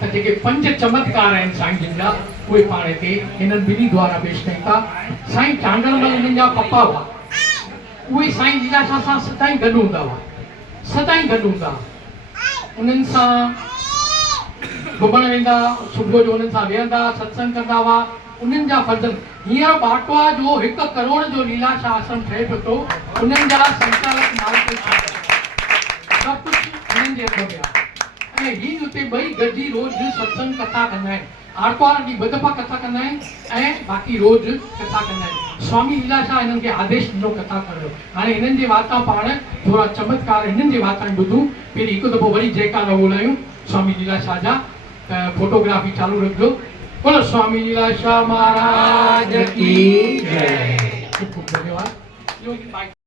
ته جيڪي پنج چمتڪار آهن سائين جن جا اهي پاڻ هتي هنن ٻنهي دوارا پيش ڪيون ٿا سائين چانڊلمل هنن جا پپا هئا اهي هوندا هئا سدائين هوندا انهن سان گهمڻ ويندا صبح جو انهن سان ويهندا ستسنگ ڪندا هئا انهن جا هينئر باٽوا جو هڪ ڪروڙ جو ليلا شاهه آشرم ٺهي پيو ٿو انهن جا سنچالڪ ऐं ही हुते ॿई गॾिजी रोज़ सत्संग कथा कंदा आहिनि आर्तवार ॾींहुं ॿ दफ़ा कथा कंदा आहिनि ऐं बाक़ी रोज़ कथा कंदा आहिनि स्वामी लीलाशाह हिननि खे आदेश ॾिनो कथा करण जो हाणे हिननि जे वाता पाण थोरा चमत्कार हिननि जे वाता ॿुधूं पहिरीं हिकु दफ़ो वरी जयकारा ॿोलायूं स्वामी लीलाशाह जा त फोटोग्राफी चालू रखिजो बोलो स्वामी लीलाशाह महाराज की जय खूब खूब धन्यवाद इहो माइक